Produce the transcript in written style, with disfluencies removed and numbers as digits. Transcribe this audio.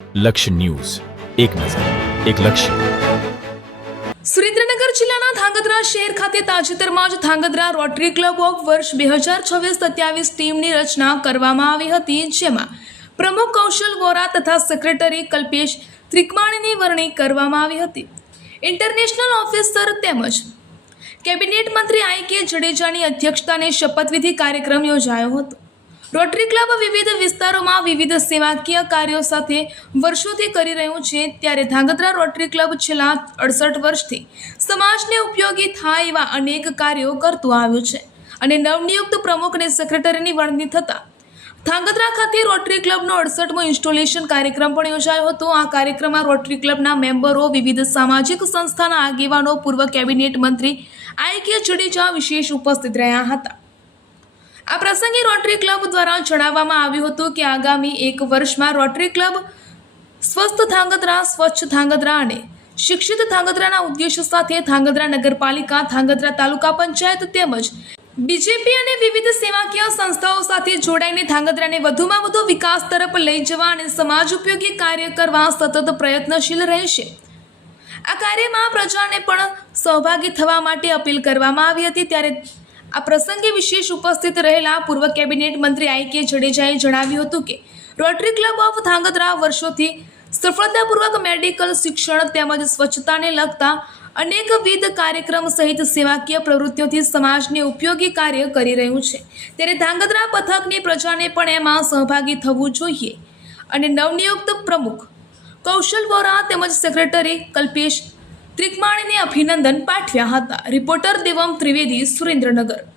લક્ષ્ય ન્યૂઝ, એક નજર, એક લક્ષ્ય. સુરેન્દ્રનગર જિલ્લાના ધાંગધ્રા શહેર ખાતે તાજેતરમાં જ ધાંગધ્રા રોટરી ક્લબ ઓફ વર્ષ 2026-27 ટીમની રચના કરવામાં આવી હતી, જેમાં પ્રમુખ કૌશલ વોરા તથા સેક્રેટરી કલ્પેશ ત્રિકમાણીની વરણી કરવામાં આવી હતી. ઇન્ટરનેશનલ ઓફિસર તેમજ કેબિનેટ મંત્રી આઈ.કે. જડેજાની અધ્યક્ષતાને શપથવિધિ કાર્યક્રમ યોજાયો હતો. રોટરી ક્લબ વિવિધ વિસ્તારોમાં વિવિધ સેવાકીય કાર્યો સાથે વર્ષોથી કરી રહ્યું છે, ત્યારે ધાંગધ્રા રોટરી ક્લબ છેલ્લા 68 વર્ષથી સમાજને ઉપયોગી થાય એવા અનેક કાર્યો કરતું આવ્યું છે અને નવનિયુક્ત પ્રમુખ અને સેક્રેટરીની વરણી થતાં ધાંગધ્રા ખાતે રોટરી ક્લબનો 68મો ઇન્સ્ટોલેશન કાર્યક્રમ પણ યોજાયો હતો. આ કાર્યક્રમમાં રોટરી ક્લબના મેમ્બરો, વિવિધ સામાજિક સંસ્થાના આગેવાનો, પૂર્વ કેબિનેટ મંત્રી આઈ.કે. જડેજા વિશેષ ઉપસ્થિત રહ્યા હતા. આ પ્રસંગે રોટરી ક્લબ દ્વારા જણાવવામાં આવ્યું હતું કે આગામી એક વર્ષમાં રોટરી ક્લબ સ્વસ્થ ધાંગધ્રા, સ્વચ્છ ધાંગધ્રા અને શિક્ષિત ધાંગધ્રાના ઉદ્દેશ્ય સાથે ધાંગધ્રા નગરપાલિકા, ધાંગધ્રા તાલુકા પંચાયત તેમજ બીજેપી અને વિવિધ સેવાકીય સંસ્થાઓ સાથે જોડાઈને ધાંગધ્રાને વધુમાં વધુ વિકાસ તરફ લઈ જવા અને સમાજ ઉપયોગી કાર્ય કરવા સતત પ્રયત્નશીલ રહેશે. આ કાર્યમાં પ્રજાને પણ સહભાગી થવા માટે અપીલ કરવામાં આવી હતી. ત્યારે આ પ્રસંગે વિશેષ ઉપસ્થિત રહેલા પૂર્વ કેબિનેટ મંત્રી આઈ.કે. જડેજાએ જણાવ્યું હતું કે રોટરી ક્લબ ઓફ ધાંગધ્રા વર્ષોથી સફળતાપૂર્વક મેડિકલ, શિક્ષણ તેમજ સ્વચ્છતાને લગતા અનેકવિધ કાર્યક્રમ સહિત સેવાકીય પ્રવૃત્તિઓથી સમાજને ઉપયોગી કાર્ય કરી રહ્યું છે. ત્યારે ધાંગધ્રા પથકની પ્રજાને પણ એમાં સહભાગી થવું જોઈએ અને નવનિયુક્ત પ્રમુખ કૌશલ વોરા તેમજ સેક્રેટરી કલ્પેશ ત્રિકમાણીને અભિનંદન પાઠવ્યા હતા. રિપોર્ટર દેવમ ત્રિવેદી, સુરેન્દ્રનગર.